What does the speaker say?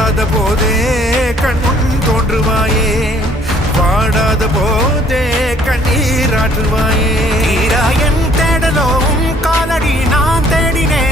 தேடாத போதே கண்முன் தோன்றுவாயே, வாடாத போதே கண்ணீராற்றுவாயே. என் தேடலோ காலடி நான் தேடினேன்